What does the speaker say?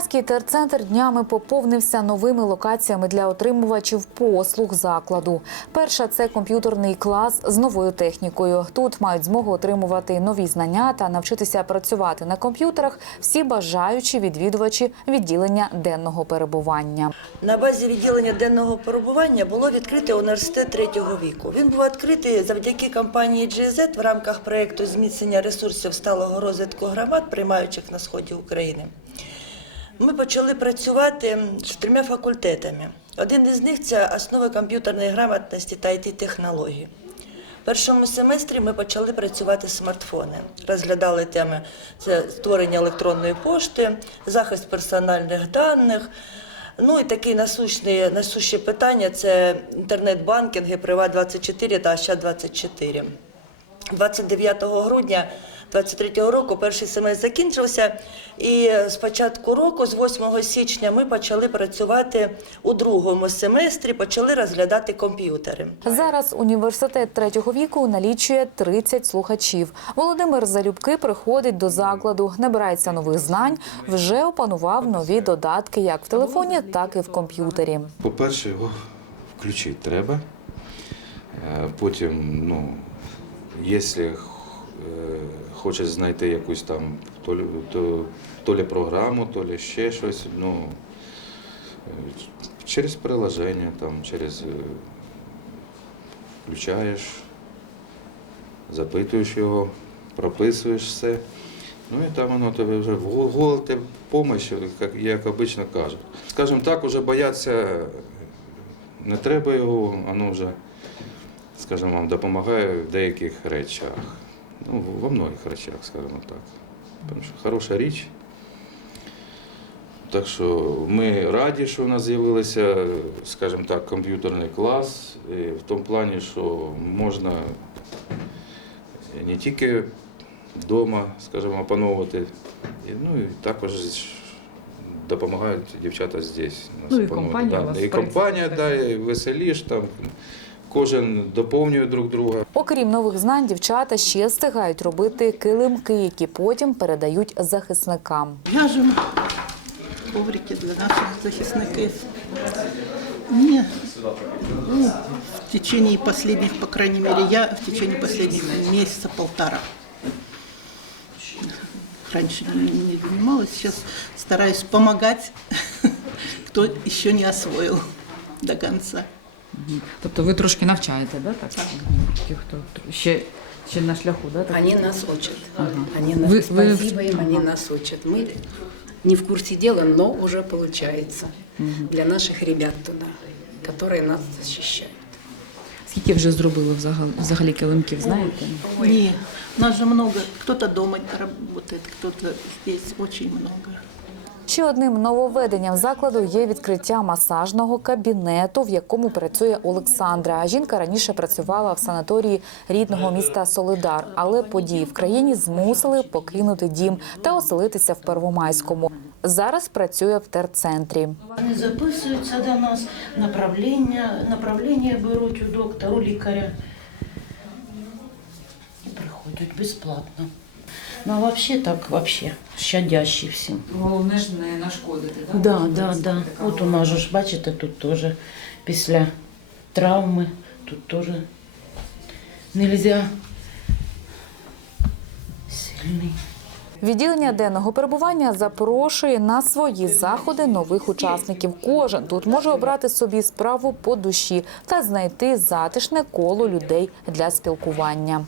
Первомайський терцентр днями поповнився новими локаціями для отримувачів послуг закладу. Перша це комп'ютерний клас з новою технікою. Тут мають змогу отримувати нові знання та навчитися працювати на комп'ютерах всі бажаючі відвідувачі відділення денного перебування. На базі відділення денного перебування було відкритий університет третього віку. Він був відкритий завдяки компанії GZ в рамках проєкту зміцнення ресурсів сталого розвитку громад, приймаючих на сході України. Ми почали працювати з трьома факультетами. Один із них це основи комп'ютерної грамотності та it технологій. В першому семестрі ми почали працювати смартфони. Розглядали теми це створення електронної пошти, захист персональних даних. Ну і такі насущні, насущі питання це інтернет-банкінги, Приват24 та Ощад24. 29 грудня 23 року перший семестр закінчився, і з початку року, з 8 січня, ми почали працювати у другому семестрі, почали розглядати комп'ютери. Зараз університет третього віку налічує 30 слухачів. Володимир Залюбки приходить до закладу, набирається нових знань, вже опанував нові додатки як в телефоні, так і в комп'ютері. По-перше, його включити треба. Е, Потім, ну, якщо е, хочеш знайти якусь там то то, то лі програму, то лі ще щось, ну, е, через приложення, там, через е, включаєш, запитуєш його, прописуєш все. Ну і там воно тебе вже в тебе помощь, як, як обично кажуть. Скажімо так, уже бояться не треба його, воно вже, скажімо, вам допомагає в деяких речах. Ну, во многих речах, скажімо так. Тому що хороша річ. Так що ми раді, що у нас з'явився, скажімо так, комп'ютерний клас, в тому плані, що можна не тільки вдома, скажімо, опановувати, ну і також допомагають дівчата здесь. Ну, і компанія да. вас, І компанія, да, і веселіш, там, кожен доповнює друг друга. Окрім нових знань, дівчата ще встигають робити килимки, які потім передають захисникам. В'яжемо коврики для наших захисників. Мне ну, в течение последних, по крайней мере, я в течение последних месяца полтора. Раньше не, не занималась, сейчас стараюсь помогать, кто еще не освоил до конца. Тобто ви трошки навчаєте, да? Так? Ті, хто ще, ще на шляху, да? так? Они нас учат. Они нас, Вы- вы- спасибо им, они нас учат. Мы не в курсе дела, но уже получается для наших ребят туда, которые нас защищают. Скільки вже зробили взагалі, взагалі килимків, знаєте? Не, у нас же много, кто-то дома работает, кто-то здесь, очень много. Ще одним нововведенням закладу є відкриття масажного кабінету, в якому працює Олександра. Жінка раніше працювала в санаторії рідного міста Солидар, але події в країні змусили покинути дім та оселитися в Первомайському. Зараз працює в терцентрі. Вони записуються до нас, направлення, направлення беруть у доктора, у лікаря і приходять безплатно. Ну а взагалі так, взагалі, щадящі всім. Головне ж не нашкодити, так? Да, да, да. От у нас же ж, бачите, тут теж після травми, тут теж нельзя сильний. Відділення денного перебування запрошує на свої заходи нових учасників. Кожен тут може обрати собі справу по душі та знайти затишне коло людей для спілкування.